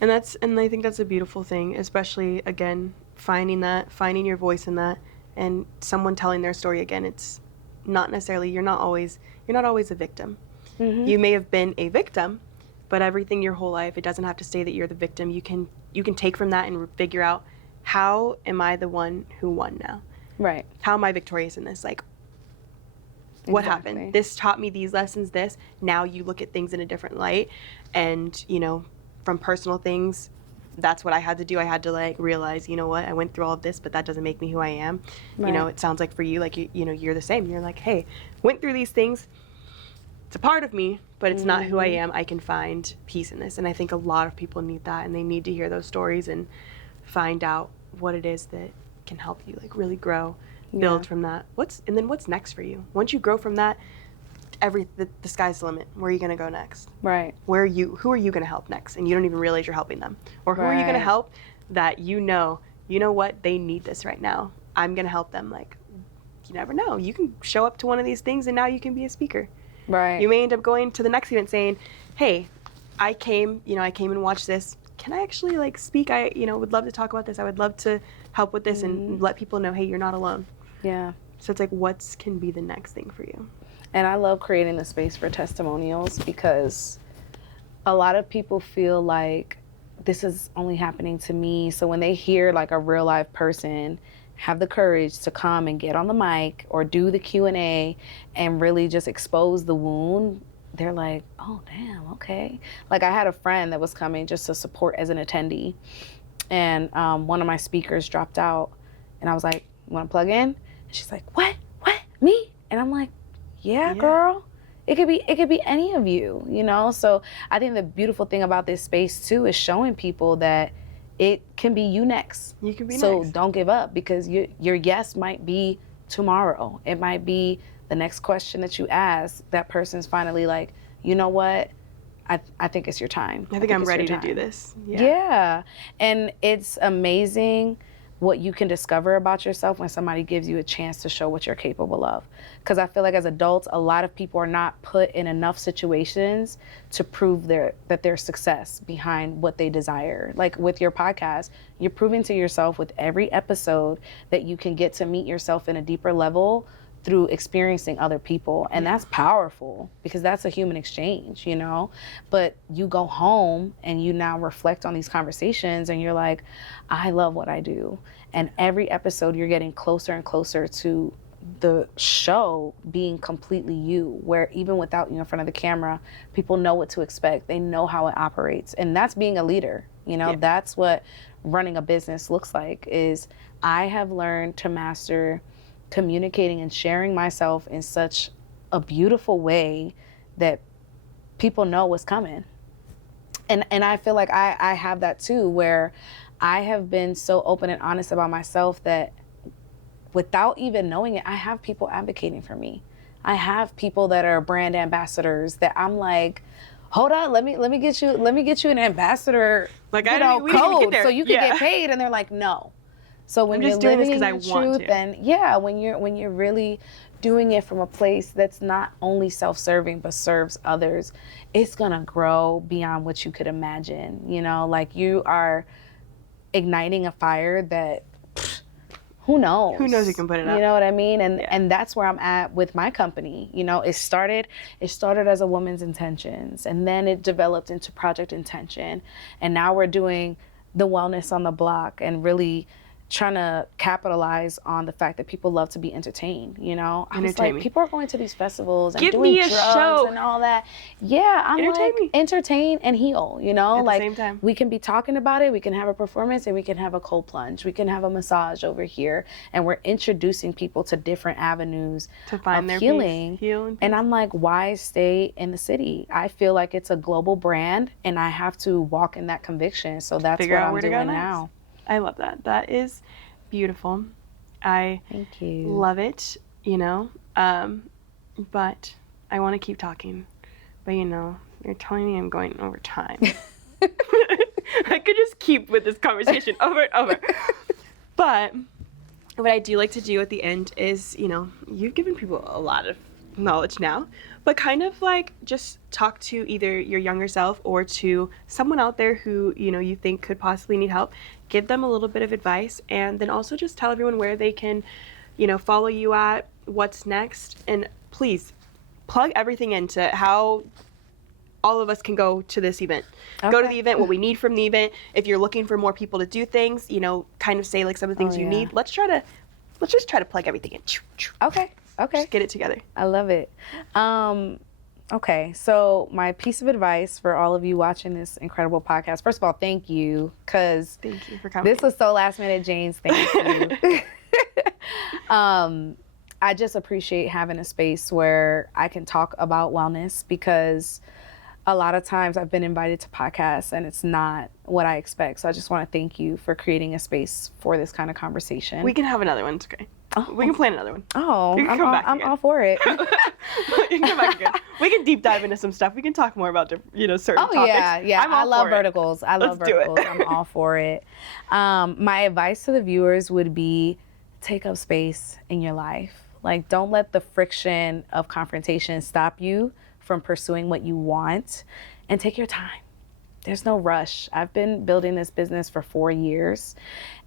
And I think that's a beautiful thing, especially again, finding your voice in that, and someone telling their story again. It's not necessarily, you're not always a victim. You may have been a victim, but everything your whole life, it doesn't have to say that you're the victim. You can take from that and figure out, how am I the one who won now? Right. How am I victorious in this? Like, what happened? This taught me these lessons, this. Now you look at things in a different light. And, from personal things, that's what I had to do. I had to like realize, what, I went through all of this, but that doesn't make me who I am. Right. It sounds like for you, like, you're the same. You're like, hey, went through these things. It's a part of me, but it's not who I am. I can find peace in this. And I think a lot of people need that, and they need to hear those stories and find out what it is that can help you like really grow, build from that. And then what's next for you? Once you grow from that, the sky's the limit. Where are you going to go next? Right. Who are you going to help next? And you don't even realize you're helping them. Or who are you going to help that you know what, they need this right now. I'm going to help them. Like, you never know. You can show up to one of these things and now you can be a speaker. Right. You may end up going to the next event saying, hey, I came and watched this. Can I actually like speak? I, would love to talk about this. I would love to help with this and let people know, hey, you're not alone. Yeah. So it's like, what can be the next thing for you? And I love creating the space for testimonials, because a lot of people feel like this is only happening to me. So when they hear like a real life person have the courage to come and get on the mic or do the Q&A and really just expose the wound, they're like, oh, damn, okay. Like, I had a friend that was coming just to support as an attendee, and one of my speakers dropped out, and I was like, you want to plug in? And she's like, what, me? And I'm like, yeah, girl. It could be any of you, So I think the beautiful thing about this space too is showing people that it can be you next. You can be so next. Don't give up, because your yes might be tomorrow. It might be the next question that you ask. That person's finally like, you know what? I think it's your time. I think I'm ready to do this. Yeah. And it's amazing what you can discover about yourself when somebody gives you a chance to show what you're capable of. Because I feel like as adults, a lot of people are not put in enough situations to prove that their success behind what they desire. Like with your podcast, you're proving to yourself with every episode that you can get to meet yourself in a deeper level through experiencing other people. And that's powerful because that's a human exchange, you know? But you go home and you now reflect on these conversations and you're like, I love what I do. And every episode you're getting closer and closer to the show being completely you, where even without you in front of the camera, people know what to expect. They know how it operates. And that's being a leader, you know? That's what running a business looks like. Is I have learned to master communicating and sharing myself in such a beautiful way that people know what's coming. And I feel like I have that too, where I have been so open and honest about myself that without even knowing it, I have people advocating for me. I have people that are brand ambassadors that I'm like, hold on, let me get you an ambassador, like, code so you can get paid. And they're like, no. So when you're living in your truth, and when you're really doing it from a place that's not only self-serving but serves others, it's gonna grow beyond what you could imagine. You know, like you are igniting a fire that who knows? Who knows you can put it out? You know what I mean? And that's where I'm at with my company. You know, it started as a woman's intentions, and then it developed into Project Intention, and now we're doing the wellness on the block and really trying to capitalize on the fact that people love to be entertained, you know? I was like, people are going to these festivals and doing drugs show. And all that. Yeah, I'm like, entertain and heal, you know? At like, the same time. We can be talking about it, we can have a performance, and we can have a cold plunge. We can have a massage over here, and we're introducing people to different avenues to find their healing. Peace. And I'm like, why stay in the city? I feel like it's a global brand, and I have to walk in that conviction. So that's what I'm doing now. I love that. That is beautiful. Thank you. Love it, you know. But I want to keep talking. But you know, you're telling me I'm going over time. I could just keep with this conversation over and over. But what I do like to do at the end is, you know, you've given people a lot of knowledge now, but kind of like just talk to either your younger self or to someone out there who, you know, you think could possibly need help. Give them a little bit of advice, and then also just tell everyone where they can, you know, follow you at, what's next, and please plug everything into how all of us can go to this event. Okay. Go to the event, what we need from the event. If you're looking for more people to do things, you know, kind of say like some of the things you need. Let's just try to plug everything in. Okay. Just get it together. I love it. Okay, so my piece of advice for all of you watching this incredible podcast. First of all, thank you, because thank you for coming. This was so last minute, James. Thank you. I just appreciate having a space where I can talk about wellness, because a lot of times I've been invited to podcasts and it's not what I expect. So I just want to thank you for creating a space for this kind of conversation. We can have another one. It's okay. Oh. We can plan another one. Oh, I'm all for it. You can come back again. We can deep dive into some stuff. We can talk more about certain topics. Yeah. I love verticals. Let's do it. I'm all for it. My advice to the viewers would be, take up space in your life. Like, don't let the friction of confrontation stop you from pursuing what you want, and take your time. There's no rush. I've been building this business for 4 years,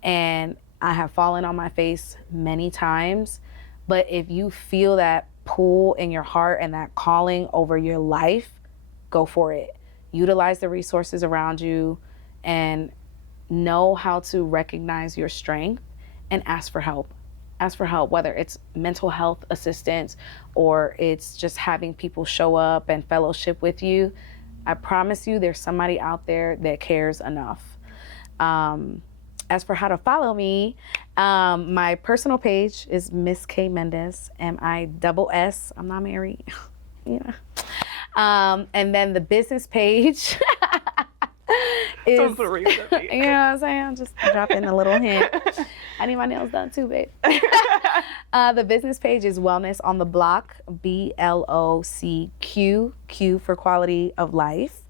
and I have fallen on my face many times, but if you feel that pull in your heart and that calling over your life, go for it. Utilize the resources around you and know how to recognize your strength and ask for help. Ask for help, whether it's mental health assistance or it's just having people show up and fellowship with you. I promise you there's somebody out there that cares enough. As for how to follow me, my personal page is Miss K Mendez, MISS. I'm not married. Yeah. And then the business page is, you know what I'm saying? I'm just dropping a little hint. I need my nails done too, babe. The business page is Wellness on the Block, BLOCQ, Q for quality of life.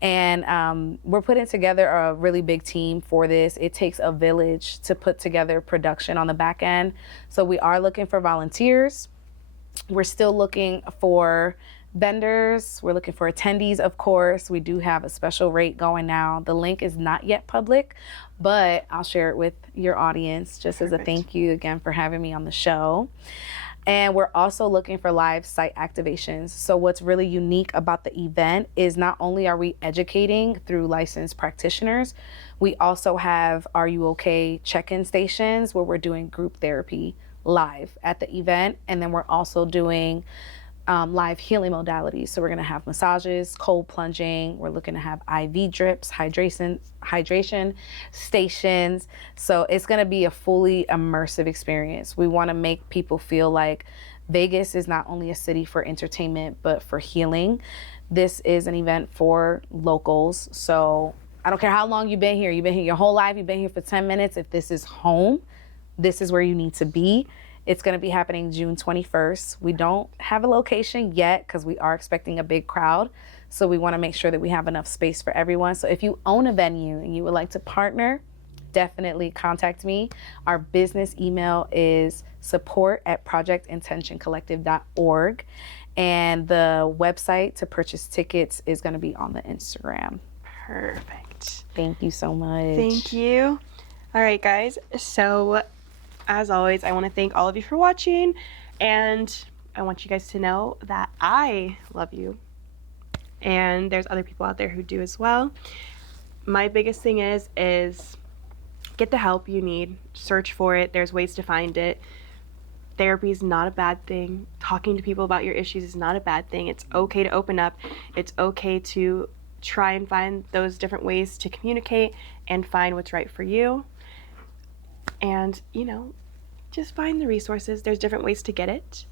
And we're putting together a really big team for this. It takes a village to put together production on the back end. So we are looking for volunteers. We're still looking for vendors. We're looking for attendees, of course. We do have a special rate going now. The link is not yet public, but I'll share it with your audience just as a thank you again for having me on the show. And we're also looking for live site activations. So what's really unique about the event is not only are we educating through licensed practitioners, we also have Are You Okay check-in stations where we're doing group therapy live at the event. And then we're also doing live healing modalities. So we're gonna have massages, cold plunging. We're looking to have IV drips, hydration stations. So it's gonna be a fully immersive experience. We wanna make people feel like Vegas is not only a city for entertainment, but for healing. This is an event for locals. So I don't care how long you've been here your whole life, you've been here for 10 minutes. If this is home, this is where you need to be. It's going to be happening June 21st. We don't have a location yet because we are expecting a big crowd. So we want to make sure that we have enough space for everyone. So if you own a venue and you would like to partner, definitely contact me. Our business email is support@projectintentioncollective.org. And the website to purchase tickets is going to be on the Instagram. Perfect. Thank you so much. Thank you. All right, guys. So as always, I want to thank all of you for watching, and I want you guys to know that I love you, and there's other people out there who do as well. My biggest thing is get the help you need. Search for it. There's ways to find it. Therapy is not a bad thing. Talking to people about your issues is not a bad thing. It's okay to open up. It's okay to try and find those different ways to communicate and find what's right for you. And, just find the resources. There's different ways to get it.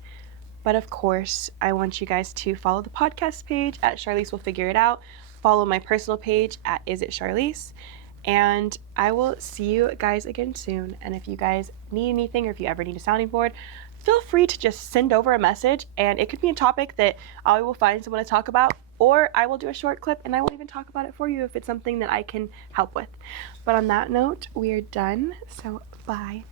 But of course, I want you guys to follow the podcast page at Charlize Will Figure It Out. Follow my personal page at Is It Charlize. And I will see you guys again soon. And if you guys need anything, or if you ever need a sounding board, feel free to just send over a message. And it could be a topic that I will find someone to talk about, or I will do a short clip and I will even talk about it for you if it's something that I can help with. But on that note, we are done. So bye.